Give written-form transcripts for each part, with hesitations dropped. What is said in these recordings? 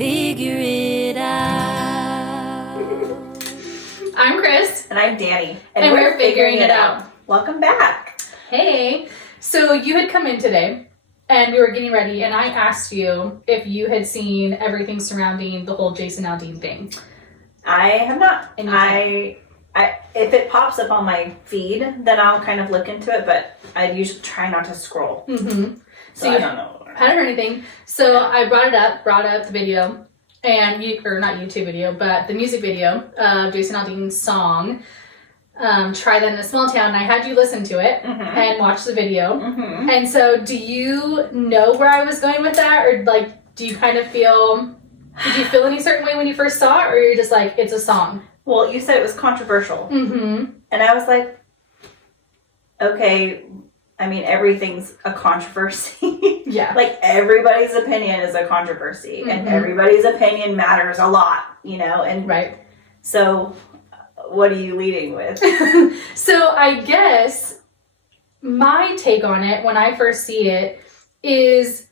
figure it out. I'm Chris. And I'm Danny. And we're figuring it out. Welcome back. Hey. So you had come in today and we were getting ready and I asked you if you had seen everything surrounding the whole Jason Aldean thing. I have not. And I if it pops up on my feed, then I'll kind of look into it, but I usually try not to scroll. Mm-hmm. So I don't know. Hadn't heard anything. So I brought up the video, and not YouTube video, but the music video of Jason Aldean's song, Try That in a Small Town, and I had you listen to it and watch the video. Mm-hmm. And so do you know where I was going with that? Or like, do you kind of did you feel any certain way when you first saw it? Or you're just like, it's a song? Well, you said it was controversial. Mm-hmm. And I was like, okay, I mean, everything's a controversy. Yeah. Like, everybody's opinion is a controversy. And everybody's opinion matters a lot, you know? And right. So, what are you leading with? So, I guess my take on it when I first see it is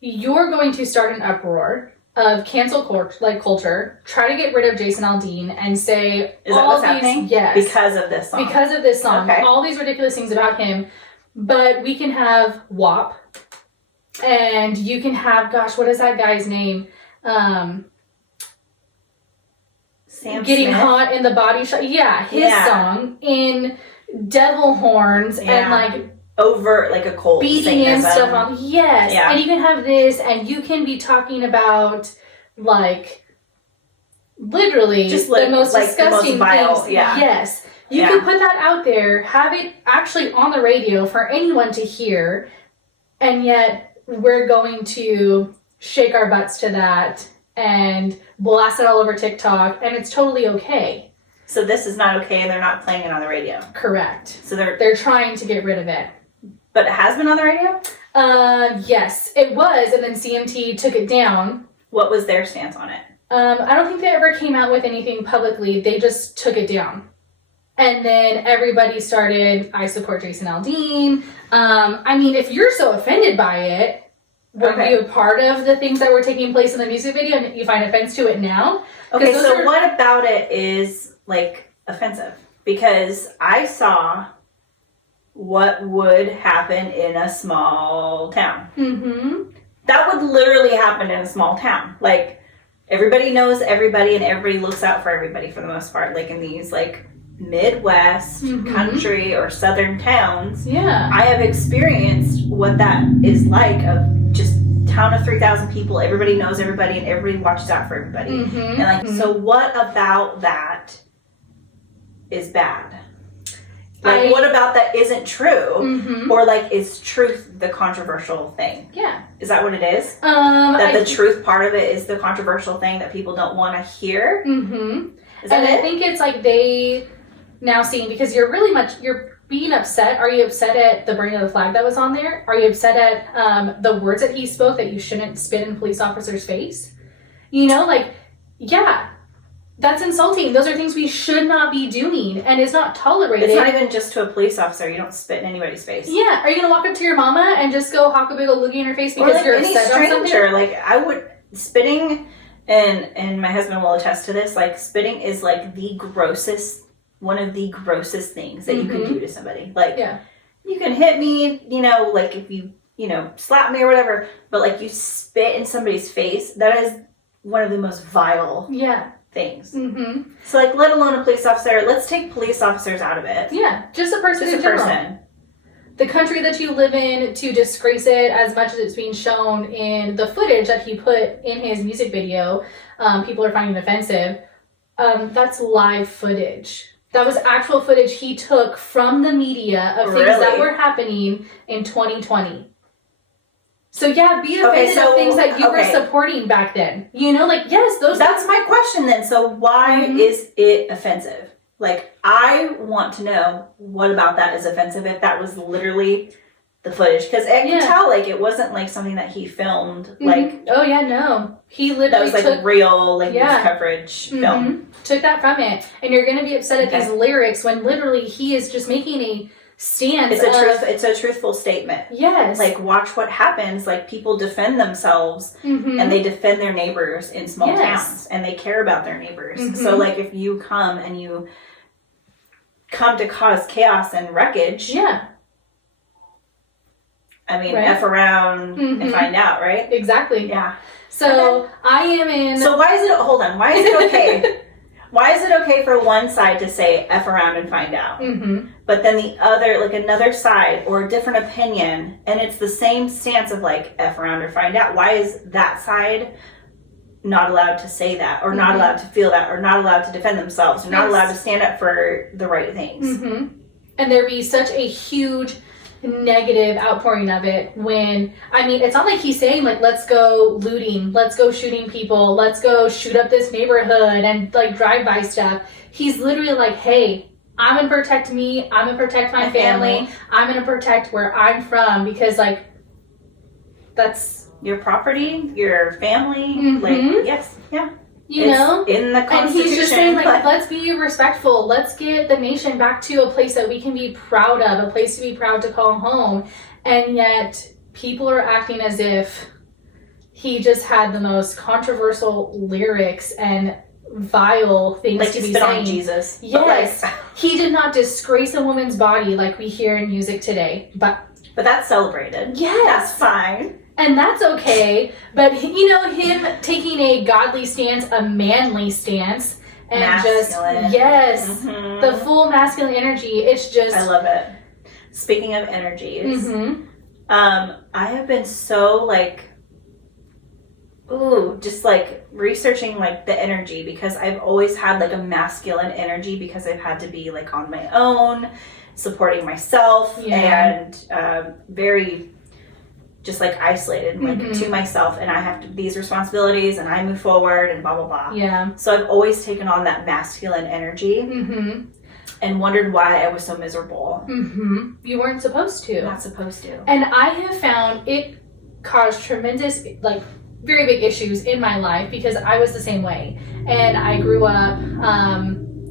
you're going to start an uproar of cancel culture, try to get rid of Jason Aldean and say is that what's happening? Yes. Because of this song. Because of this song. Okay. All these ridiculous things about him. But we can have WAP and you can have, gosh, what is that guy's name? Sam Getting Smith? Hot in the Body Shop. Yeah, his song in devil horns and like over like a cult beating and Satanism. stuff on. Yes. Yeah. And you can have this and you can be talking about like literally Just the most disgusting the most vile, things. yeah. Yes. You can put that out there, have it actually on the radio for anyone to hear, and yet we're going to shake our butts to that and blast it all over TikTok, and it's totally okay. So this is not okay, and they're not playing it on the radio. Correct. So they're trying to get rid of it. But it has been on the radio? Yes, it was, and then CMT took it down. What was their stance on it? I don't think they ever came out with anything publicly. They just took it down. And then everybody started, I support Jason Aldean. I mean, if you're so offended by it, were you a part of the things that were taking place in the music video and you find offense to it now? Okay, so what about it is, like, offensive? Because I saw what would happen in a small town. Mm-hmm. That would literally happen in a small town. Like, everybody knows everybody and everybody looks out for everybody for the most part. Like, in these, like, Midwest country or southern towns. Yeah. I have experienced what that is like of just town of 3,000 people. Everybody knows everybody and everybody watches out for everybody. And like, so what about that is bad? Like, what about that isn't true? Or like, is truth the controversial thing? Yeah. Is that what it is? The truth part of it is the controversial thing that people don't want to hear? Is that I think it's like they now seeing, because you're being upset. Are you upset at the burning of the flag that was on there? Are you upset at the words that he spoke that you shouldn't spit in a police officer's face? You know, like, yeah, that's insulting. Those are things we should not be doing and is not tolerated. It's not even just to a police officer. You don't spit in anybody's face. Yeah. Are you going to walk up to your mama and just go hawk a big old loogie in her face because like you're any upset stranger, on something? Like, I would, spitting, and my husband will attest to this, like, spitting is like one of the grossest things that you can do to somebody. Like, you can hit me, you know, like if you slap me or whatever, but like you spit in somebody's face, that is one of the most vile things. So like, let alone a police officer, let's take police officers out of it. Yeah, just a person in general. The country that you live in, to disgrace it as much as it's being shown in the footage that he put in his music video, people are finding offensive. That's live footage. That was actual footage he took from the media of things that were happening in 2020. So yeah, be offended of things that you were supporting back then. You know, like, yes, That's my question then. So why is it offensive? Like, I want to know what about that is offensive if that was literally the footage. Because I can tell, like, it wasn't, like, something that he filmed, like... Oh, yeah, no. He literally that was, like, real, like, news coverage film. Took that from it. And you're going to be upset at these lyrics when literally he is just making a stance. It's a truthful statement. Yes. Like, watch what happens. Like, people defend themselves and they defend their neighbors in small towns, and they care about their neighbors. So, like, if you come and you come to cause chaos and wreckage, I mean, F around and find out, right? Exactly. Yeah. So I am in. So why is it? Hold on. Why is it okay? Why is it okay for one side to say F around and find out, but then the other, like another side or a different opinion, and it's the same stance of like F around or find out? Why is that side not allowed to say that, or not allowed to feel that, or not allowed to defend themselves, or not allowed to stand up for the right things? And there be such a huge negative outpouring of it when, I mean, it's not like he's saying like, let's go looting, let's go shooting people, let's go shoot up this neighborhood and like drive by stuff. He's literally like, hey, I'm gonna protect me, I'm gonna protect my family, I'm gonna protect where I'm from, because like, that's your property, your family, like, yes, you know, in the Constitution. And he's just saying, like, let's be respectful. Let's get the nation back to a place that we can be proud of, a place to be proud to call home. And yet, people are acting as if he just had the most controversial lyrics and vile things like to be spit saying. On Jesus. Yes. Like, he did not disgrace a woman's body like we hear in music today. But that's celebrated. Yes. That's fine. And that's okay, but you know, him taking a godly stance, a manly stance, and masculine. the full masculine energy, it's just... I love it. Speaking of energies, I have been so like, just like researching like the energy, because I've always had like a masculine energy, because I've had to be like on my own, supporting myself, and very... just like isolated, like to myself, and I have these responsibilities, and I move forward, and blah blah blah. Yeah. So I've always taken on that masculine energy, and wondered why I was so miserable. You weren't supposed to. Not supposed to. And I have found it caused tremendous, like, very big issues in my life, because I was the same way, and I grew up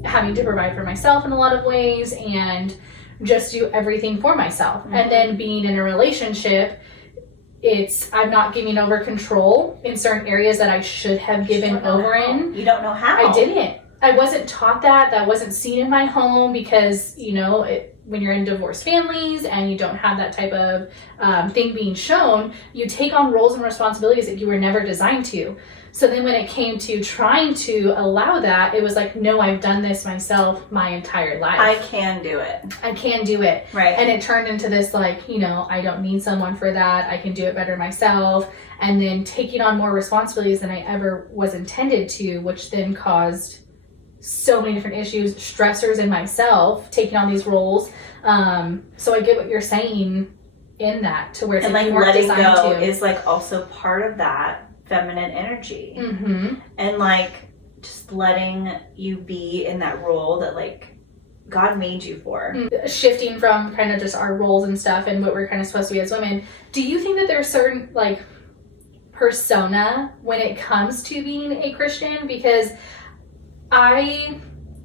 having to provide for myself in a lot of ways, and just do everything for myself, and then being in a relationship. I'm not giving over control in certain areas that I should have given over in. You don't know how. I didn't. I wasn't taught that. That wasn't seen in my home, because, you know, when you're in divorced families and you don't have that type of thing being shown, you take on roles and responsibilities that you were never designed to. So then when it came to trying to allow that, it was like, no, I've done this myself my entire life. I can do it. I can do it. Right. And it turned into this, like, you know, I don't need someone for that. I can do it better myself. And then taking on more responsibilities than I ever was intended to, which then caused so many different issues, stressors in myself, taking on these roles. So I get what you're saying in that, to where it's and like letting go is like also part of that feminine energy, and like just letting you be in that role that like God made you for. Shifting from kind of just our roles and stuff and what we're kind of supposed to be as women, do you think that there's certain like persona when it comes to being a Christian? Because I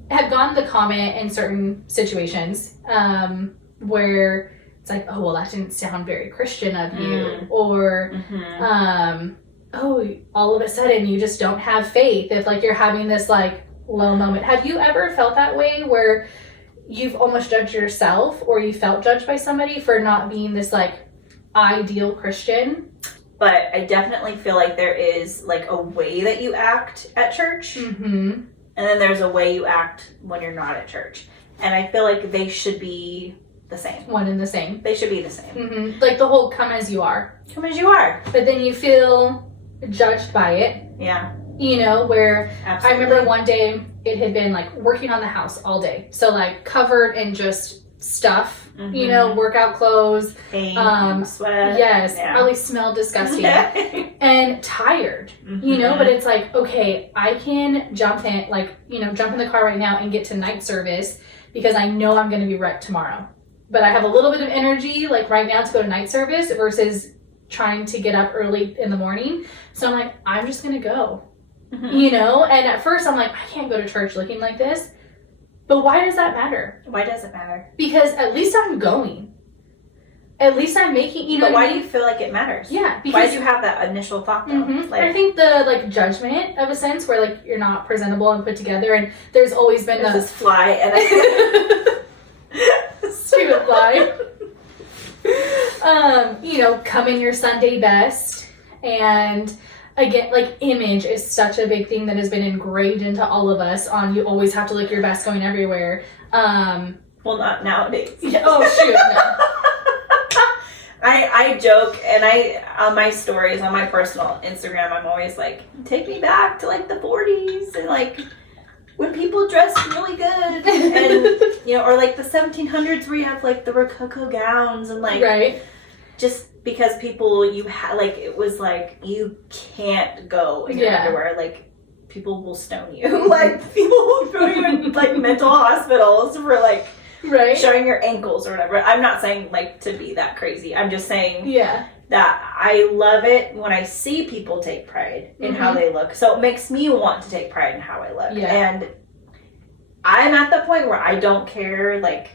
have gotten the comment in certain situations where it's like, oh, well, that didn't sound very Christian of you, or oh, all of a sudden you just don't have faith, if like you're having this like low moment. Have you ever felt that way, where you've almost judged yourself, or you felt judged by somebody for not being this like ideal Christian? But I definitely feel like there is like a way that you act at church, and then there's a way you act when you're not at church, and I feel like they should be the same. One and the same. They should be the same. Like the whole come as you are. Come as you are. But then you feel judged by it. Yeah. You know, where Absolutely. I remember one day it had been like working on the house all day. So like covered in just stuff, you know, workout clothes. Pain, sweat. Yes. Yeah. Probably smelled disgusting. And tired, you know, but it's like, okay, I can jump in the car right now and get to night service, because I know I'm going to be wrecked tomorrow. But I have a little bit of energy like right now to go to night service versus trying to get up early in the morning. So I'm like, I'm just going to go, you know? And at first I'm like, I can't go to church looking like this. But why does that matter? Why does it matter? Because at least I'm going. At least I'm making, you know. But why do you feel like it matters? Yeah. Because, why do you have that initial thought though? Mm-hmm. I think the like judgment of a sense where like you're not presentable and put together, and there's always been this fly and stupid fly. You know, come in your Sunday best, and again, like image is such a big thing that has been engraved into all of us. On you always have to look your best going everywhere. Well, not nowadays. Oh shoot! No. I joke, and on my stories on my personal Instagram, I'm always like, take me back to like the 40s and like when people dressed really good, and you know, or like the 1700s where you have like the rococo gowns and like right. Just because people like it was like you can't go in your underwear, like people will stone you, like people will put you in like mental hospitals for like showing your ankles or whatever. I'm not saying like to be that crazy. I'm just saying that I love it when I see people take pride in how they look. So it makes me want to take pride in how I look. And I'm at the point where I don't care like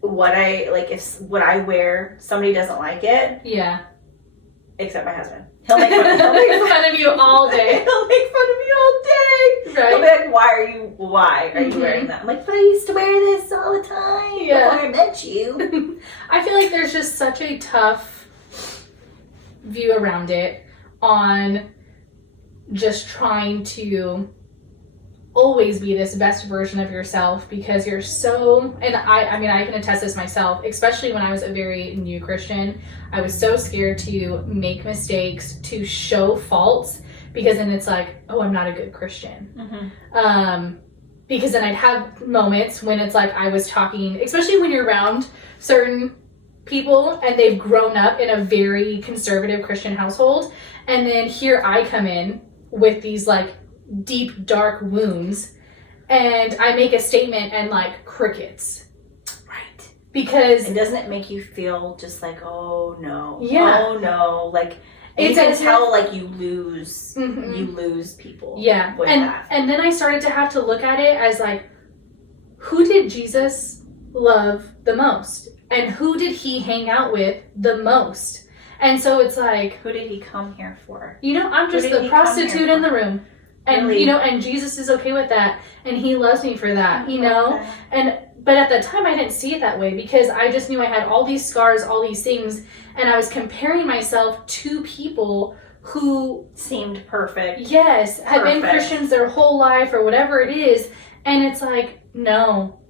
what I like if what I wear somebody doesn't like it. Yeah. Except my husband. He'll make fun of you all day. He'll make fun of me all day. Right. He'll be like, why are you wearing that? I'm like, but I used to wear this all the time before I met you. I feel like there's just such a tough view around it on just trying to always be this best version of yourself because you're so, and I mean, I can attest this myself, especially when I was a very new Christian. I was so scared to make mistakes, to show faults, because then it's like, oh, I'm not a good Christian. Because then I'd have moments when it's like I was talking, especially when you're around certain people and they've grown up in a very conservative Christian household, and then here I come in with these like deep dark wounds and I make a statement and like crickets. Right. Because and doesn't it make you feel just like, oh no, like it's you can tell like you lose people. Yeah. And then I started to have to look at it as like, who did Jesus love the most? And who did he hang out with the most? And so it's like, who did he come here for? You know, I'm just the prostitute in the room. And really? You know, and Jesus is okay with that, and he loves me for that, you know? But at the time I didn't see it that way because I just knew I had all these scars, all these things, and I was comparing myself to people who seemed perfect. Yes, had been Christians their whole life or whatever it is, and it's like, no.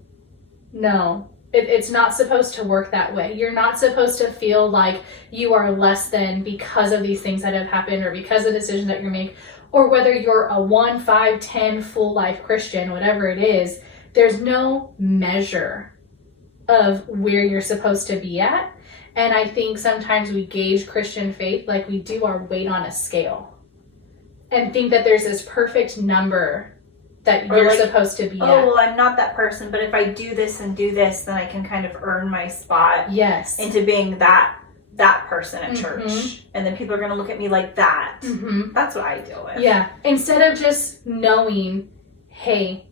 It's not supposed to work that way. You're not supposed to feel like you are less than because of these things that have happened or because of decisions that you make, or whether you're a 1, 5, 10 full life Christian, whatever it is. There's no measure of where you're supposed to be at. And I think sometimes we gauge Christian faith like we do our weight on a scale and think that there's this perfect number that you're like, supposed to be at. Oh, well, I'm not that person, but if I do this and do this, then I can kind of earn my spot into being that person at church. And then people are going to look at me like that. That's what I deal with. Yeah. Instead of just knowing, hey,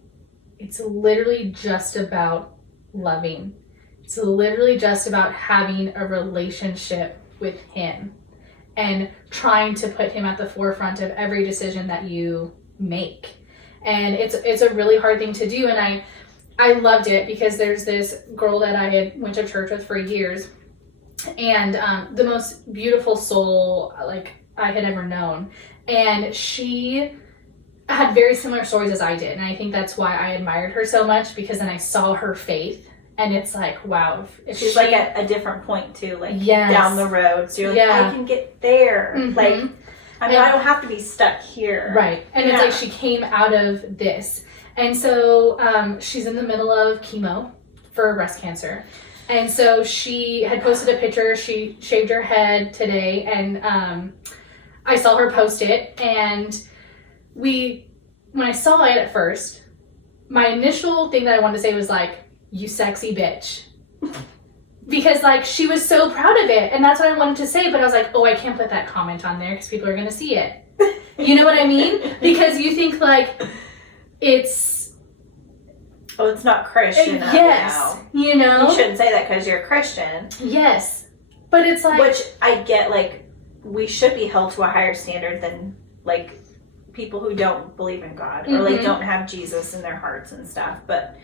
it's literally just about loving. It's literally just about having a relationship with him and trying to put him at the forefront of every decision that you make. And it's a really hard thing to do. And I loved it because there's this girl that I had went to church with for years, and the most beautiful soul like I had ever known. And she had very similar stories as I did. And I think that's why I admired her so much, because then I saw her faith. And it's like, wow. If she's like at a different point too, like down the road. So you're like, I can get there. Like, I mean, I don't have to be stuck here. Right. And it's like she came out of this. And so she's in the middle of chemo for breast cancer. And so she had posted a picture. She shaved her head today. And I saw her post it. And when I saw it at first, my initial thing that I wanted to say was like, you sexy bitch. Because, like, she was so proud of it. And that's what I wanted to say. But I was like, oh, I can't put that comment on there because people are going to see it. You know what I mean? Because you think, like, it's... Oh, it's not Christian. Yes. You know? You shouldn't say that because you're a Christian. Yes. But it's like... Which I get, like, we should be held to a higher standard than, like, people who don't believe in God. Or, like, don't have Jesus in their hearts and stuff. But...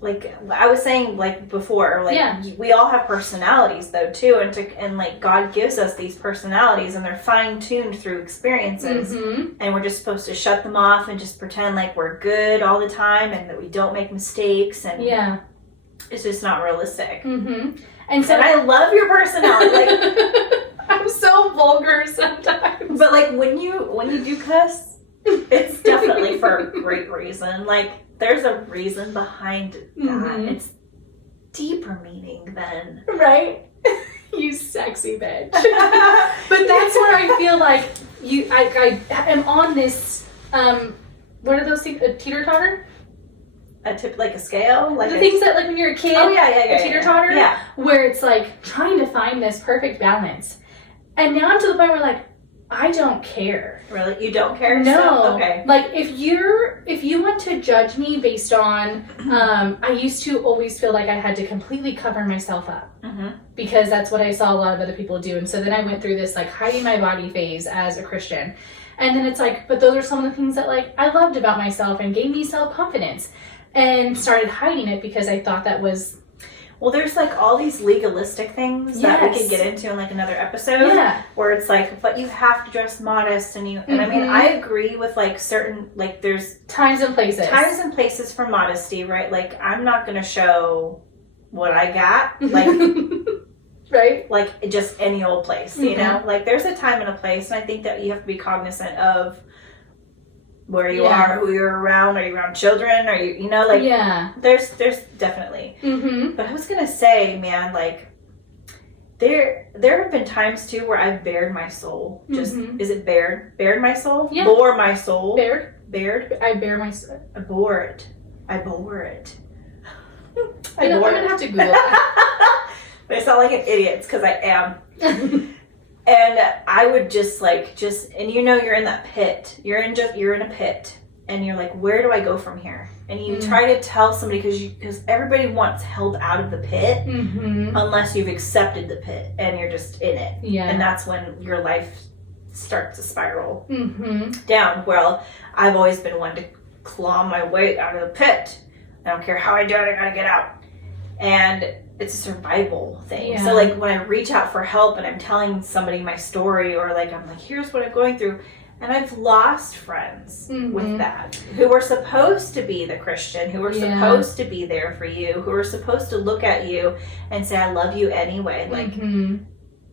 like I was saying, like before, like we all have personalities though too, and like God gives us these personalities, and they're fine tuned through experiences, and we're just supposed to shut them off and just pretend like we're good all the time and that we don't make mistakes, and it's just not realistic. And I love your personality. Like I'm so vulgar sometimes, but like when you do cuss, it's definitely for a great reason. Like. There's a reason behind that. It's deeper meaning than... Right? You sexy bitch. But that's where I feel like I am on this, what are those things? A teeter-totter? Like a scale? Like the things that, like when you're a kid, a teeter-totter? Yeah. Where it's like trying to find this perfect balance. And now I'm to the point where like, I don't care. Really? You don't care? No. So? Okay. Like if you want to judge me based on, I used to always feel like I had to completely cover myself up because that's what I saw a lot of other people do. And so then I went through this like hiding my body phase as a Christian. And then it's like, but those are some of the things that like I loved about myself and gave me self-confidence, and started hiding it because I thought that was... Well, there's like all these legalistic things that we could get into in like another episode where it's like, but you have to dress modest and and I mean, I agree with like certain, like there's times and places for modesty, right? Like I'm not going to show what I got, like, right? Like just any old place, you know, like there's a time and a place. And I think that you have to be cognizant of where you are, who you're around. Are you around children? Are you know, like, there's definitely. But I was gonna say, man, like, there have been times too where I've bared my soul. Just is it bared my soul? Yeah. Bore my soul. Bared. I bear my soul. I bore it. I'm gonna have to Google that. But I sound like an idiot. It's because I am. And I would just and you know, you're in that pit. You're in a pit, and you're like, where do I go from here? And you try to tell somebody because everybody wants held out of the pit unless you've accepted the pit and you're just in it. Yeah. And that's when your life starts to spiral down. Well, I've always been one to claw my way out of the pit. I don't care how I do it, I gotta get out. And it's a survival thing. Yeah. So like when I reach out for help and I'm telling somebody my story, or like I'm like, here's what I'm going through, and I've lost friends with that, who were supposed to be the Christian, who were supposed to be there for you, who were supposed to look at you and say, I love you anyway. Like,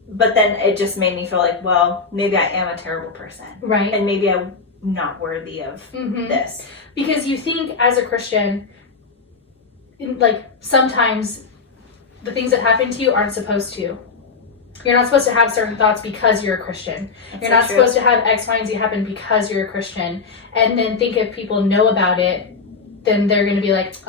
but then it just made me feel like, well, maybe I am a terrible person. Right. And maybe I'm not worthy of this. Because you think as a Christian, like sometimes the things that happen to you aren't supposed to. You're not supposed to have certain thoughts because you're a Christian. You're not supposed to have X, Y, and Z happen because you're a Christian. And then think if people know about it, then they're going to be like, that's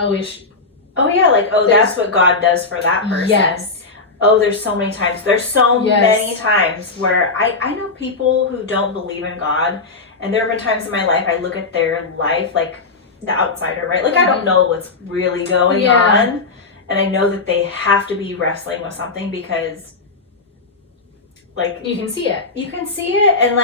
what God does for that person. Yes. Oh, there's so many times. There's so many times where I know people who don't believe in God. And there have been times in my life I look at their life like the outsider, right? Like I don't know what's really going on. And I know that they have to be wrestling with something because, like... You can see it. You can see it, and,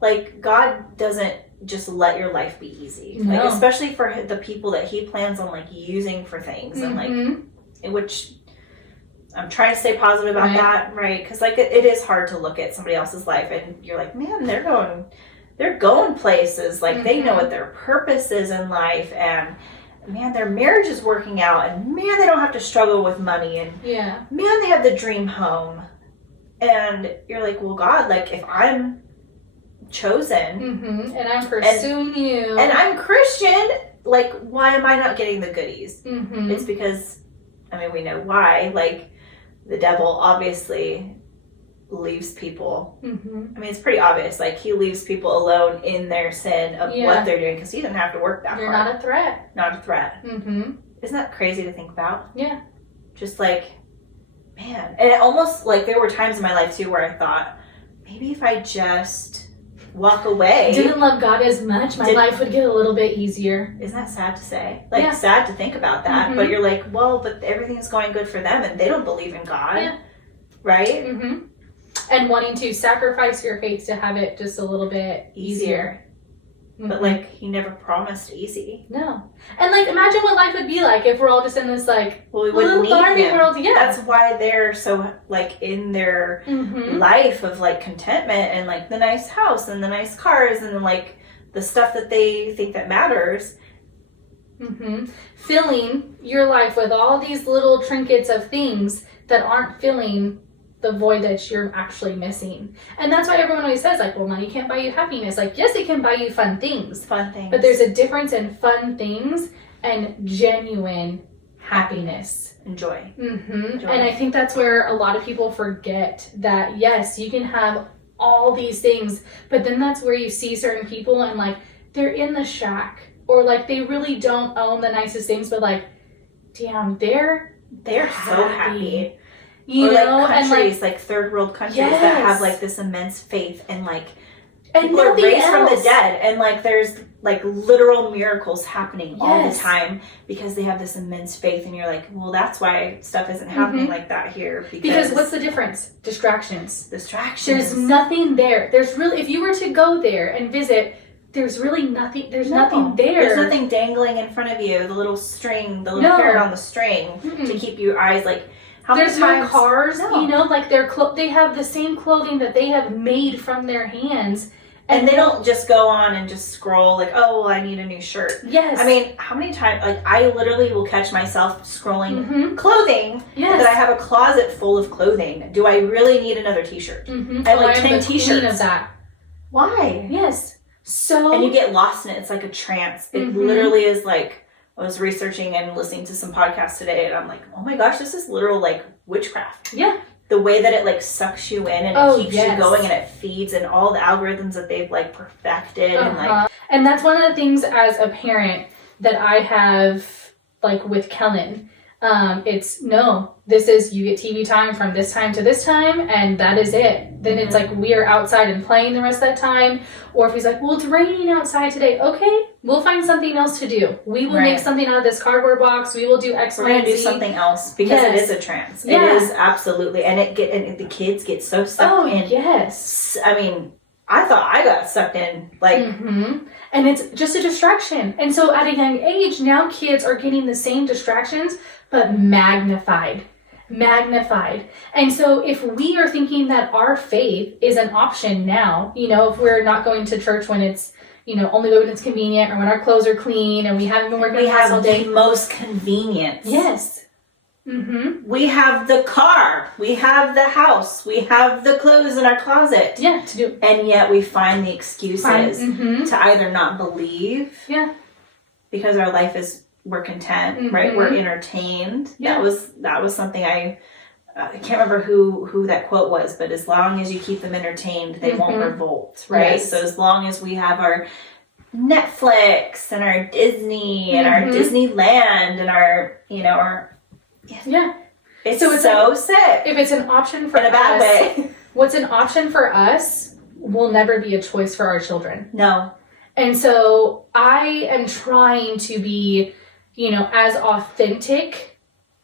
like God doesn't just let your life be easy. No. Like, especially for the people that He plans on, like, using for things. And, like, which... I'm trying to stay positive about that, right? Because, like, it is hard to look at somebody else's life, and you're like, man, they're going places. Like, they know what their purpose is in life, and... man, their marriage is working out, and man, they don't have to struggle with money, and man, they have the dream home. And you're like, well, God, like if I'm chosen and I'm pursuing you and I'm Christian, like why am I not getting the goodies? It's because, I mean, we know why. Like the devil obviously leaves people. I mean, it's pretty obvious. Like he leaves people alone in their sin of what they're doing because he doesn't have to work that hard. You're not a threat. Not a threat. Isn't that crazy to think about? Yeah. Just like, man. And it almost like there were times in my life too where I thought maybe if I just walk away. Didn't love God as much, my life would get a little bit easier. Isn't that sad to say? Like, sad to think about that. But you're like, well, but everything's going good for them, and they don't believe in God. Yeah. Right? Mm-hmm. And wanting to sacrifice your faith to have it just a little bit easier. But, like, he never promised easy. No. And, like, imagine what life would be like if we're all just in this, like, well, we wouldn't need him. world. Yeah. That's why they're so, like, in their life of, like, contentment and, like, the nice house and the nice cars and, like, the stuff that they think that matters. Filling your life with all these little trinkets of things that aren't filling the void that you're actually missing. And that's why everyone always says, like, well, money can't buy you happiness. Like, yes, it can buy you fun things. But there's a difference in fun things and genuine happiness. And joy. And I think that's where a lot of people forget that, yes, you can have all these things, but then that's where you see certain people and, like, they're in the shack, or, like, they really don't own the nicest things, but, like, damn, they're so happy. You or know, like countries, and like third world countries that have like this immense faith and like and people are raised from the dead, and like there's like literal miracles happening all the time because they have this immense faith, and you're like, well, that's why stuff isn't happening like that here. Because what's the difference? Distractions. There's nothing there. There's really, if you were to go there and visit, there's really nothing. There's nothing there. There's nothing dangling in front of you. The little string, the little carrot on the string to keep your eyes like. There's no cars, you know, like they have the same clothing that they have made from their hands. And they don't just go on and just scroll like, oh, well, I need a new shirt. Yes. I mean, how many times, like, I literally will catch myself scrolling clothing that I have a closet full of clothing. Do I really need another t-shirt? I have like 10 t-shirts. Of that. Why? Yes. So. And you get lost in it. It's like a trance. It literally is like, I was researching and listening to some podcasts today, and I'm like, oh my gosh, this is literal, like, witchcraft. Yeah. The way that it, like, sucks you in and it keeps you going and it feeds, and all the algorithms that they've, like, perfected. And, like... And that's one of the things as a parent that I have, like, with Kellen. It's, no, this is, you get TV time from this time to this time, and that is it. Then it's like, we are outside and playing the rest of that time. Or if he's like, well, it's raining outside today. Okay, we'll find something else to do. We will make something out of this cardboard box. We will do X, Y, and Z. We're going to do something else because it is a trance. It is absolutely. And and the kids get so sucked in. Yes. I mean, I thought I got sucked in. Like, and it's just a distraction. And so at a young age, now kids are getting the same distractions, but magnified. And so if we are thinking that our faith is an option now, you know, if we're not going to church when it's, you know, only when it's convenient, or when our clothes are clean and we haven't been working on the house all day. The most convenience. Yes. We have the car, we have the house, we have the clothes in our closet. Yeah, to do. And yet we find the excuses to either not believe. Yeah. Because our life is, we're content, right? We're entertained. Yeah. That was something I can't remember who that quote was, but as long as you keep them entertained, they won't revolt, right? Yes. So as long as we have our Netflix and our Disney and our Disneyland and our, you know, our it's so sick. If it's an option for in a bad way, what's an option for us will never be a choice for our children. No. And so I am trying to be, you know, as authentic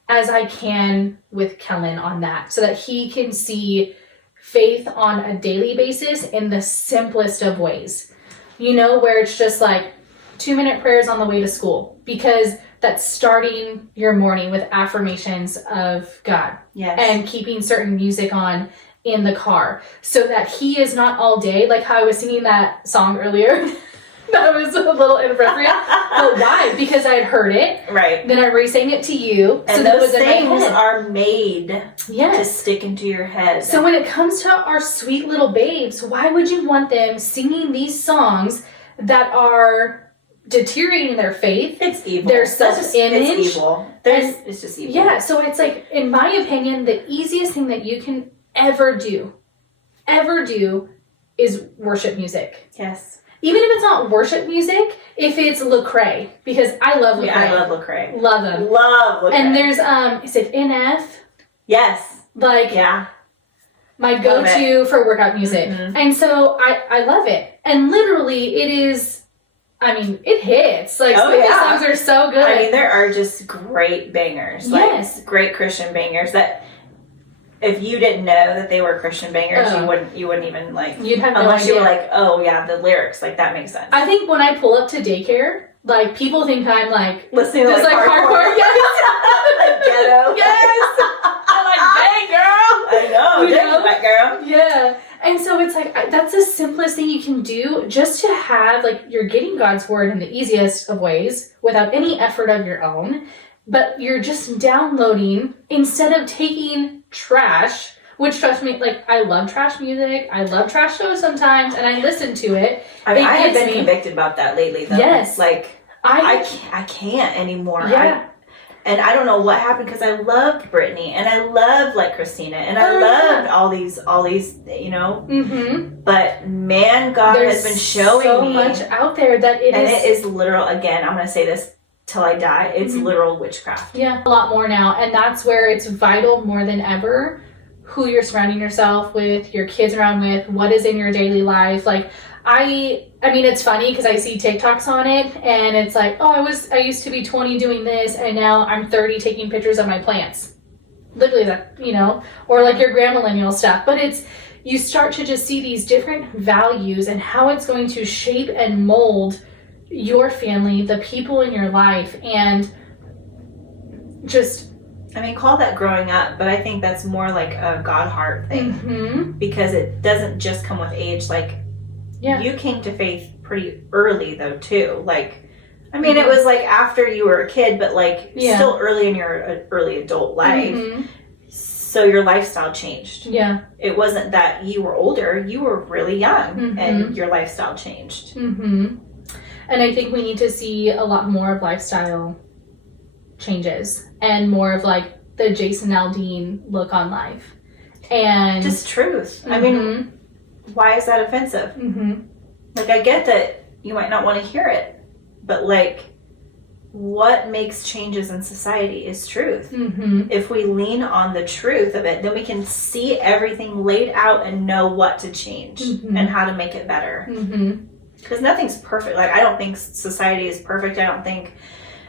as I can with Kellen on that, so that he can see faith on a daily basis in the simplest of ways. You know, where it's just like 2-minute prayers on the way to school, because that's starting your morning with affirmations of God. Yes. And keeping certain music on in the car, so that he is not all day, like how I was singing that song earlier. That was a little inappropriate. But why? Because I had heard it. Right. Then I re-sang it to you. And so that those things are made to stick into your head. So when it comes to our sweet little babes, why would you want them singing these songs that are deteriorating their faith? It's evil. Their self-image. It's evil. It's just evil. Yeah, so it's like, in my opinion, the easiest thing that you can ever do is worship music. Yes. Even if it's not worship music, if it's Lecrae, because I love Lecrae. Yeah, I love Lecrae. Love them. Love Lecrae. And there's, is it NF? Yes. Like, yeah. my go-to for workout music. Mm-hmm. And so I love it. And literally it is, I mean, it hits. Like, some of the songs are so good. I mean, there are just great bangers. Yes. Like, great Christian bangers that if you didn't know that they were Christian bangers, you wouldn't even, like, you'd have unless no idea. You were like, oh, yeah, the lyrics, like, that makes sense. I think when I pull up to daycare, like, people think I'm, like, listening to, like hardcore. Yes. Like, ghetto. Yes. I'm like, dang, girl. I know, dang, white girl. Yeah. And so it's like, that's the simplest thing you can do, just to have, like, you're getting God's word in the easiest of ways without any effort of your own, but you're just downloading instead of taking trash, which, trust me, like, I love trash music. I love trash shows sometimes, and I listen to it. I mean, I have been convicted about that lately, though. Yes. Like, I can't anymore. Yeah. And I don't know what happened, because I loved Britney and I loved, like, Christina, and I loved all these, you know. Mm-hmm. But man, God has been showing so me much out there that it is literal. Again, I'm going to say this till I die. It's literal witchcraft. Yeah, a lot more now, and that's where it's vital more than ever who you're surrounding yourself with, your kids around with, what is in your daily life. Like, I mean, it's funny because I see TikToks on it, and it's like, oh, I used to be 20 doing this, and now I'm 30 taking pictures of my plants. Literally that, you know, or like your grandmillennial stuff. But you start to just see these different values and how it's going to shape and mold your family, the people in your life, and just... I mean, call that growing up, but I think that's more like a God heart thing, because it doesn't just come with age. Like, you came to faith pretty early, though, too. Like, I mean, it was like after you were a kid, but like still early in your early adult life. So your lifestyle changed. Yeah. It wasn't that you were older, you were really young, and your lifestyle changed. And I think we need to see a lot more of lifestyle changes and more of, like, the Jason Aldean look on life. And just truth. I mean, why is that offensive? Like, I get that you might not want to hear it, but, like, what makes changes in society is truth. If we lean on the truth of it, then we can see everything laid out and know what to change and how to make it better. Because nothing's perfect. Like, I don't think society is perfect. I don't think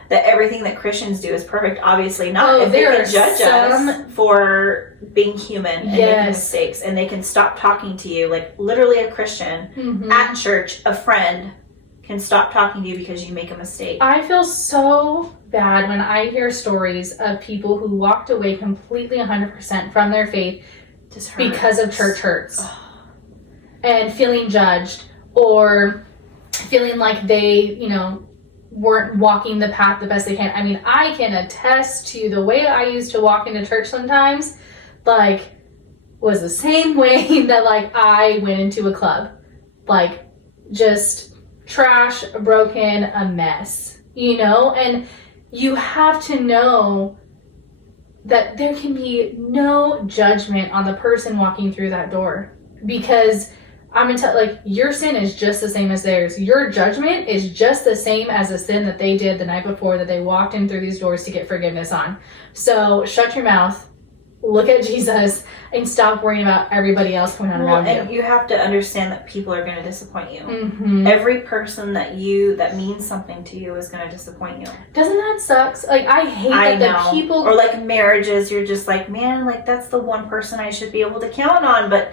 that everything that Christians do is perfect. Obviously not. If they can judge us for being human and making mistakes, and they can stop talking to you, like, literally a Christian at church, a friend can stop talking to you because you make a mistake. I feel so bad when I hear stories of people who walked away completely 100% from their faith because of church hurts. And feeling judged, or feeling like they, you know, weren't walking the path the best they can. I mean, I can attest to the way I used to walk into church sometimes, like, was the same way that, like, I went into a club. Like, just trash, broken, a mess, you know? And you have to know that there can be no judgment on the person walking through that door, because I'm gonna tell, like, your sin is just the same as theirs. Your judgment is just the same as the sin that they did the night before that they walked in through these doors to get forgiveness on. So shut your mouth, look at Jesus, and stop worrying about everybody else going on around you. And you have to understand that people are going to disappoint you. Every person that means something to you is going to disappoint you. Doesn't that suck? Like, I hate that the people... Or, like, marriages, you're just like, man, like, that's the one person I should be able to count on, but...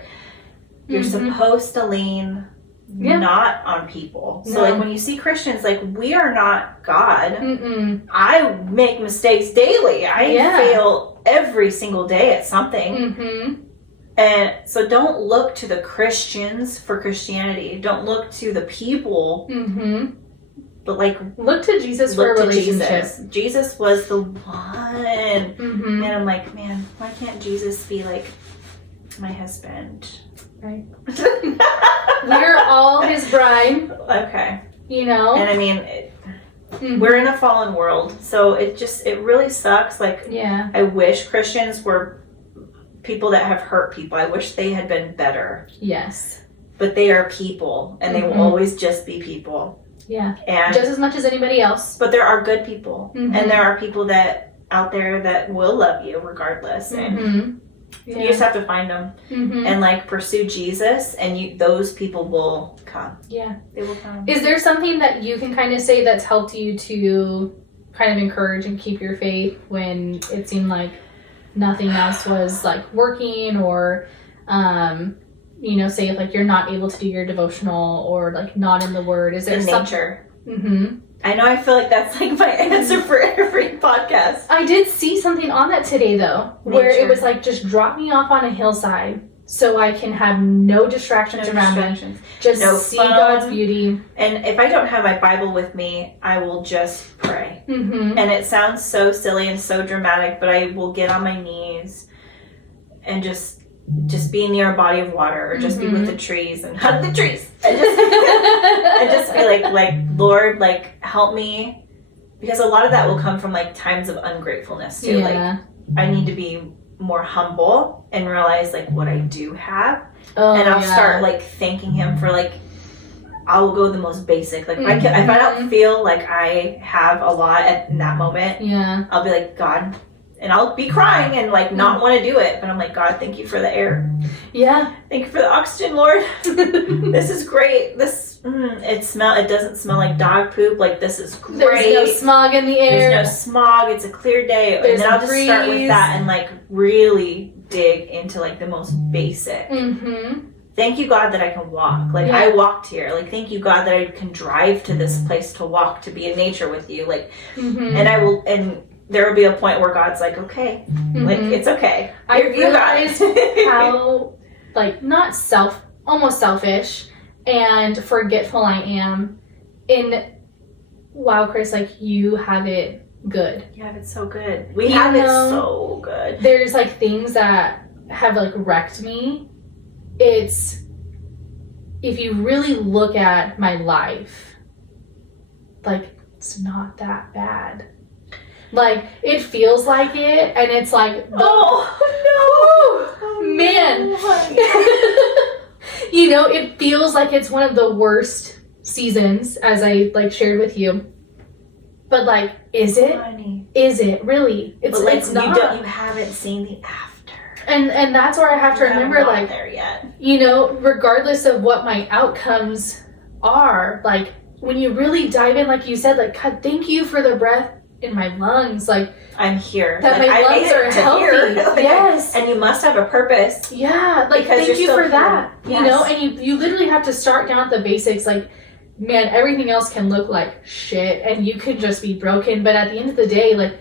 You're supposed to lean not on people. So, like, when you see Christians, like, we are not God. I make mistakes daily. I fail every single day at something. And so don't look to the Christians for Christianity. Don't look to the people. But, like, look to Jesus for a relationship. Jesus was the one. And I'm like, man, why can't Jesus be, like, my husband? Right. We're all his bride. Okay. You know? And I mean, we're in a fallen world, so it really sucks. Like, I wish Christians were people that have hurt people. I wish they had been better. Yes. But they are people, and they will always just be people. Yeah. And just as much as anybody else. But there are good people, and there are people that out there that will love you regardless. And Yeah. You just have to find them and like pursue Jesus, and those people will come. Yeah, they will come. Is there something that you can kind of say that's helped you to kind of encourage and keep your faith when it seemed like nothing else was like working, or you know, say like you're not able to do your devotional or like not in the Word? Is there nature? I know, I feel like that's like my answer for every podcast. I did see something on that today though, where it was like, just drop me off on a hillside so I can have no distractions around me. Just see God's beauty. And if I don't have my Bible with me, I will just pray. And it sounds so silly and so dramatic, but I will get on my knees and just be near a body of water, or just be with the trees and hug the trees. And just be like, Lord, like, help me. Because a lot of that will come from like times of ungratefulness too. Like, I need to be more humble and realize like what I do have. And I'll start like thanking him for like, I'll go the most basic. Like if I don't feel like I have a lot in that moment, I'll be like, God, and I'll be crying and like not want to do it, but I'm like, God, thank you for the air. Thank you for the oxygen, Lord. This is great. This it doesn't smell like dog poop. Like, this is great. There's no smog in the air. There's no smog. It's a clear day. And then I'll just start with that and like really dig into like the most basic. Thank you, God, that I can walk. Like, I walked here. Like, thank you, God, that I can drive to this place to walk, to be in nature with you. Like, and I will, and there will be a point where God's like, okay, like, it's okay. I realized how, like, almost selfish and forgetful I am wow, Chris, like, you have it good. You have it so good. We have it so good. There's, like, things that have, like, wrecked me. It's, if you really look at my life, like, it's not that bad. Like, it feels like it, and it's like, man. You know, it feels like it's one of the worst seasons, as I, like, shared with you. But, like, is it? Funny. Is it? Really? It's, like, it's not. You haven't seen the after. And that's where I have to remember, like, there yet. You know, regardless of what my outcomes are, like, when you really dive in, like you said, like, God, thank you for the breath in my lungs. Like, I'm here. That like, my lungs are healthy. Like, yes. And you must have a purpose. Yeah. Like, thank you for that. Yes. You know, and you literally have to start down at the basics. Like, man, everything else can look like shit and you could just be broken. But at the end of the day, like,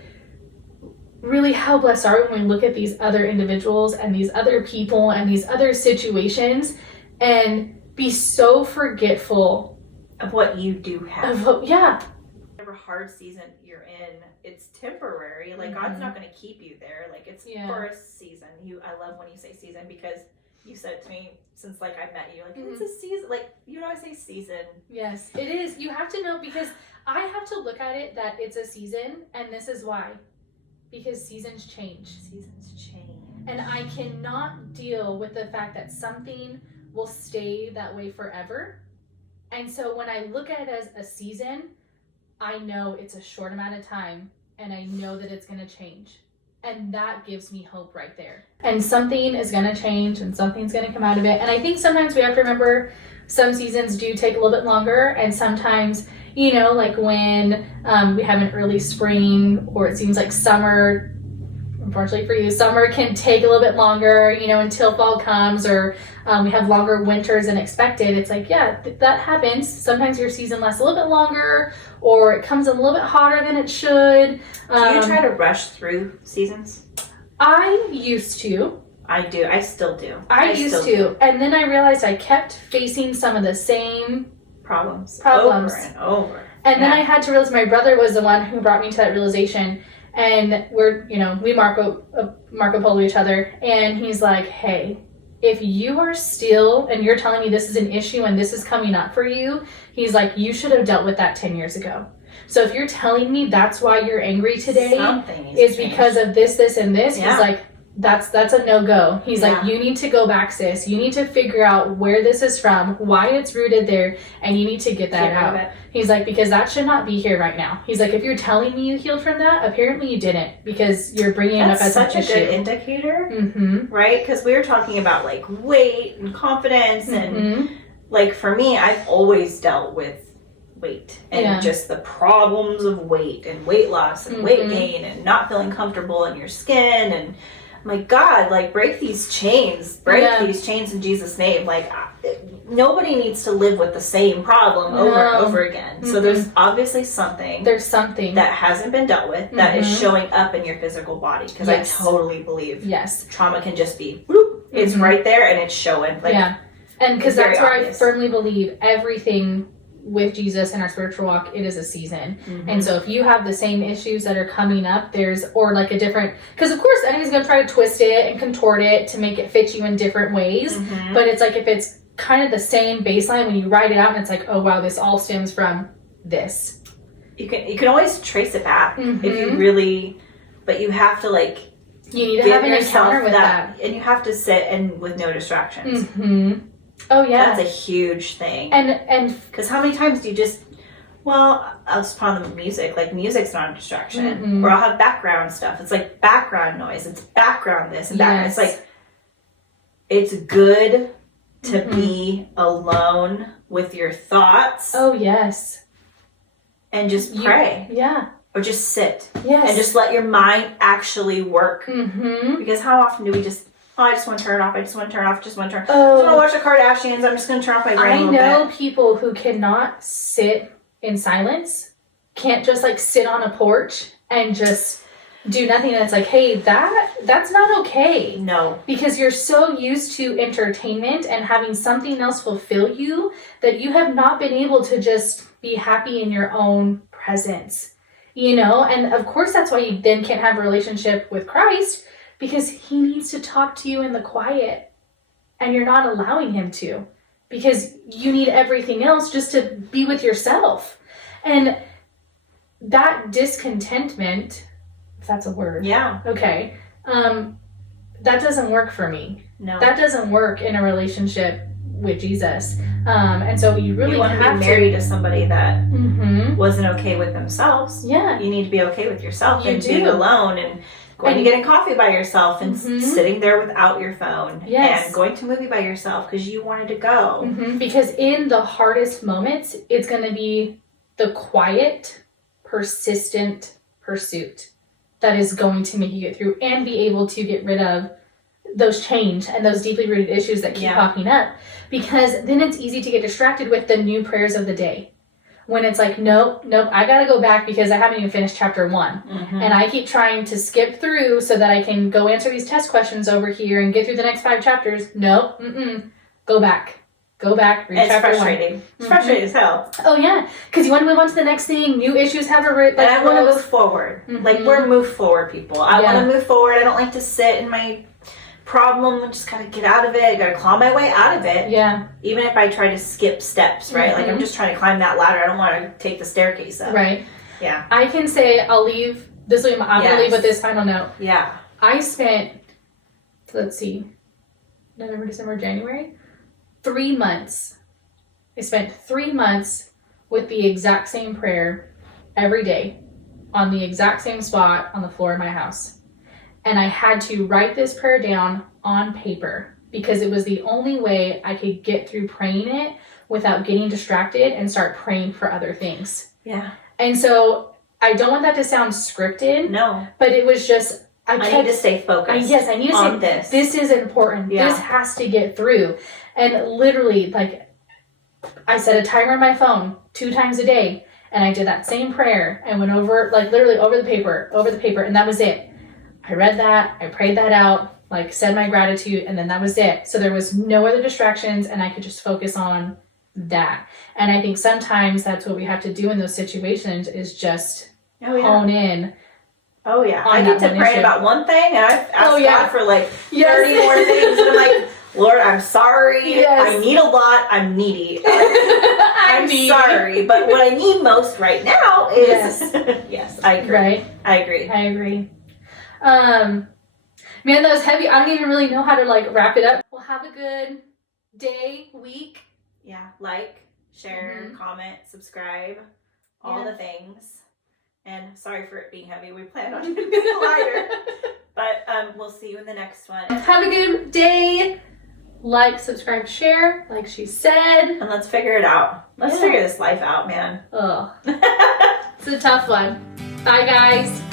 really how blessed are we when we look at these other individuals and these other people and these other situations and be so forgetful of what you do have. Whatever hard season you're in, it's temporary. Like, God's not going to keep you there. Like, it's for a season. I love when you say season, because you said to me since like I met you, like, it's a season. Like, you always say season. Yes, it is. You have to know, because I have to look at it that it's a season, and this is why. Because seasons change. And I cannot deal with the fact that something will stay that way forever. And so when I look at it as a season, I know it's a short amount of time, and I know that it's going to change. And that gives me hope right there. And something is going to change, and something's going to come out of it. And I think sometimes we have to remember some seasons do take a little bit longer, and sometimes, you know, like when we have an early spring, or it seems like summer, unfortunately for you, summer can take a little bit longer, you know, until fall comes, or we have longer winters than expected. It's like, that happens. Sometimes your season lasts a little bit longer, or it comes in a little bit hotter than it should. Do you try to rush through seasons? I used to. I do. I still do. I used to. And then I realized I kept facing some of the same problems over and over. And then I had to realize my brother was the one who brought me to that realization. And we Marco Polo each other, and he's like, hey, if you are still, and you're telling me this is an issue and this is coming up for you, he's like, you should have dealt with that 10 years ago. So if you're telling me that's why you're angry today is because of this, and this, he's like, that's a no-go. He's like, you need to go back, sis. You need to figure out where this is from, why it's rooted there, and you need to get that out. He's like, because that should not be here right now. He's like, if you're telling me you healed from that, apparently you didn't, because you're bringing it up as an issue. That's such a good indicator, right? Because we were talking about like weight and confidence, and like for me, I've always dealt with weight and just the problems of weight and weight loss and weight gain and not feeling comfortable in your skin, and my God, like break these chains in Jesus' name. Like nobody needs to live with the same problem over and over again. So there's obviously something that hasn't been dealt with that is showing up in your physical body, because I totally believe trauma can just be it's right there and it's showing, like, and because that's where obvious. I firmly believe everything with Jesus and our spiritual walk, it is a season. And so if you have the same issues that are coming up, or like a different, because of course the enemy's going to try to twist it and contort it to make it fit you in different ways. But it's like, if it's kind of the same baseline, when you write it out and it's like, oh wow, this all stems from this. You can always trace it back if you really, but you have to like, you need to have an encounter with that. And you have to sit and with no distractions. Oh yeah, that's a huge thing. And because how many times do you just, well, I'll just put on the music. Like music's not a distraction. Or I'll have background stuff. It's like background noise. It's background this and background. It's like, it's good to be alone with your thoughts. Oh yes. And just pray. Or just sit. Yes. And just let your mind actually work. Because how often do we just, I just want to turn it off. I just want to turn it off. I want to watch the Kardashians. I'm just going to turn off my brain a little bit. I know people who cannot sit in silence, can't just like sit on a porch and just do nothing. And it's like, hey, that's not okay. No. Because you're so used to entertainment and having something else fulfill you that you have not been able to just be happy in your own presence. You know? And of course, that's why you then can't have a relationship with Christ, because he needs to talk to you in the quiet and you're not allowing him to, because you need everything else just to be with yourself. And that discontentment, if that's a word. Yeah. Okay. That doesn't work for me. No. That doesn't work in a relationship with Jesus. And so you really want to be married to somebody that wasn't okay with themselves. Yeah. You need to be okay with yourself and being alone and going to getting coffee by yourself and sitting there without your phone. Yes. And going to a movie by yourself because you wanted to go. Because in the hardest moments, it's going to be the quiet, persistent pursuit that is going to make you get through and be able to get rid of those change and those deeply rooted issues that keep popping up. Because then it's easy to get distracted with the new prayers of the day. When it's like, nope, I gotta go back because I haven't even finished chapter 1. And I keep trying to skip through so that I can go answer these test questions over here and get through the next 5 chapters. Nope, go back, read chapter 1. It's frustrating as hell. Oh yeah, because you want to move on to the next thing, new issues have arisen. And I want to move forward. Like, we're move forward people. I want to move forward. I don't like to sit in my problem. I just gotta get out of it. I gotta claw my way out of it. Yeah. Even if I try to skip steps, right? Like, I'm just trying to climb that ladder. I don't want to take the staircase up. Right. Yeah. I can say I'll leave this. I'm gonna leave with this final note. Yeah. I spent, let's see, November, December, January, 3 months. I spent 3 months with the exact same prayer every day on the exact same spot on the floor of my house. And I had to write this prayer down on paper because it was the only way I could get through praying it without getting distracted and start praying for other things. Yeah. And so I don't want that to sound scripted. No. But it was just, I need to stay focused. I need to on say, this is important. Yeah. This has to get through. And literally, like, I set a timer on my phone 2 times a day. And I did that same prayer and went over, like, literally over the paper. And that was it. I read that, I prayed that out, like, said my gratitude, and then that was it. So there was no other distractions, and I could just focus on that. And I think sometimes that's what we have to do in those situations is just hone in. Oh, yeah. I get to pray about one thing, and I've asked God for, like, 30 more things, and I'm like, Lord, I'm sorry. Yes. I need a lot. I'm needy. I'm sorry, but what I need most right now is... Yes, I agree. Right? I agree. Man, that was heavy. I don't even really know how to like wrap it up. Well, have a good day, week. Yeah, like, share, comment, subscribe, all the things. And sorry for it being heavy. We planned on doing it lighter. But we'll see you in the next one. Have a good day. Like, subscribe, share, like she said. And let's figure it out. Let's figure this life out, man. Ugh. It's a tough one. Bye, guys.